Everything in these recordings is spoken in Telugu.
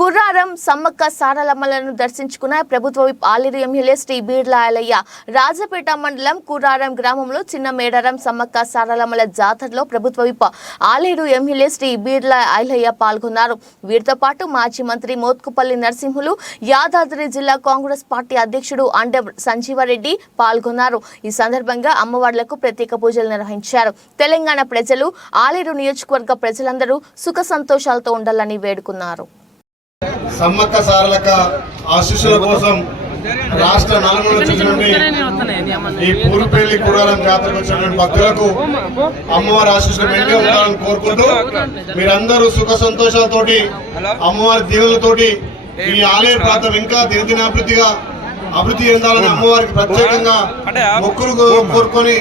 కుర్రారం సమ్మక్క సారలమ్మలను దర్శించుకున్న ప్రభుత్వ విప్ ఆలేరు ఎమ్మెల్యే శ్రీ బీర్లాయలయ్య. రాజపేట మండలం కుర్రారం గ్రామంలో చిన్న మేడారం సమ్మక్క సారలమ్మల జాతరలో ప్రభుత్వ విప్ ఆలేరు ఎమ్మెల్యే శ్రీ బీర్లా ఐలయ్య పాల్గొన్నారు. వీరితో పాటు మాజీ మంత్రి మోత్కుపల్లి నరసింహులు యాదాద్రి జిల్లా కాంగ్రెస్ పార్టీ అధ్యక్షుడు అండ సంజీవారెడ్డి పాల్గొన్నారు. ఈ సందర్భంగా అమ్మవార్లకు ప్రత్యేక పూజలు నిర్వహించారు. తెలంగాణ ప్రజలు ఆలేరు నియోజకవర్గ ప్రజలందరూ సుఖ సంతోషాలతో ఉండాలని వేడుకున్నారు. సమ్మక్క సారలక ఆశీస్సుల కోసం రాష్ట్ర నుంచి నుండి ఈ పూరుపల్లి కురారం జాతరకు వచ్చినటువంటి భక్తులకు అమ్మవారి ఆశీస్సులు మెండే ఉండాలని కోరుకుంటూ మీరందరూ సుఖ సంతోషాలతోటి అమ్మవారి దీవులతోటి ఈ ఆలయ ప్రాంతం ఇంకా దినదినాభివృద్ధిగా అభివృద్ధి చెందాలని అమ్మవారికి ప్రత్యేకంగా మొక్కులు కోరుకొని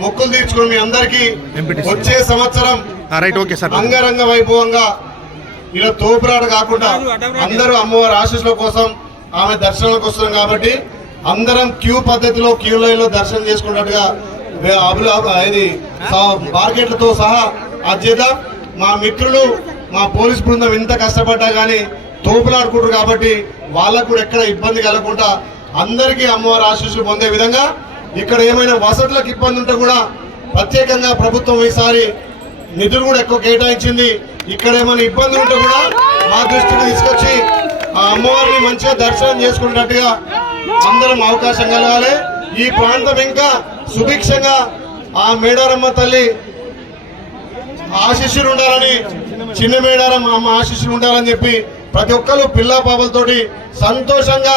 మొక్కులు తీర్చుకొని మీ అందరికీ వచ్చే సంవత్సరం రైట్ ఓకే సార్. అంగరంగ వైభవంగా ఇలా తోపురాట కాకుండా అందరూ అమ్మవారి ఆశీస్సుల కోసం ఆమె దర్శనాలకు వస్తున్నాం కాబట్టి అందరం క్యూ పద్ధతిలో క్యూ లైన్లో దర్శనం చేసుకున్నట్టుగా ఇది మార్కెట్లతో సహా చేద్దాం. మా మిత్రులు మా పోలీస్ బృందం ఎంత కష్టపడ్డా కానీ తోపులాడుకుంటారు కాబట్టి వాళ్ళకు కూడా ఎక్కడ ఇబ్బంది కలగకుండా అందరికీ అమ్మవారి ఆశీస్సులు పొందే విధంగా ఇక్కడ ఏమైనా వసతులకు ఇబ్బంది ఉంటే కూడా ప్రత్యేకంగా ప్రభుత్వం ఈసారి నిధులు కూడా ఎక్కువ కేటాయించింది. ఇక్కడ ఏమైనా ఇబ్బందులు ఉంటే కూడా మా దృష్టికి తీసుకొచ్చి ఆ అమ్మవారిని మంచిగా దర్శనం చేసుకున్నట్టుగా అందరం అవకాశం కలగాలి. ఈ ప్రాంతం ఇంకా సుభిక్షంగా ఆ మేడారమ్మ తల్లి ఆశీస్సులు ఉండాలని చిన్న మేడారం అమ్మ ఆశీస్సులు ఉండాలని చెప్పి ప్రతి ఒక్కరు పిల్ల పాపలతోటి సంతోషంగా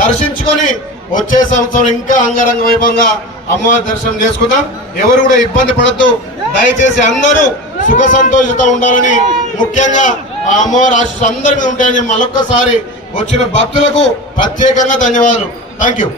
దర్శించుకొని వచ్చే సంవత్సరం ఇంకా అంగరంగ వైభవంగా అమ్మవారి దర్శనం చేసుకుందాం. ఎవరు కూడా ఇబ్బంది పడద్దు. దయచేసి అందరూ సుఖ సంతోషత ఉండాలని ముఖ్యంగా ఆ అమ్మవారి అందరి మీద ఉంటాయని మరొక్కసారి వచ్చిన భక్తులకు ప్రత్యేకంగా ధన్యవాదాలు. Thank you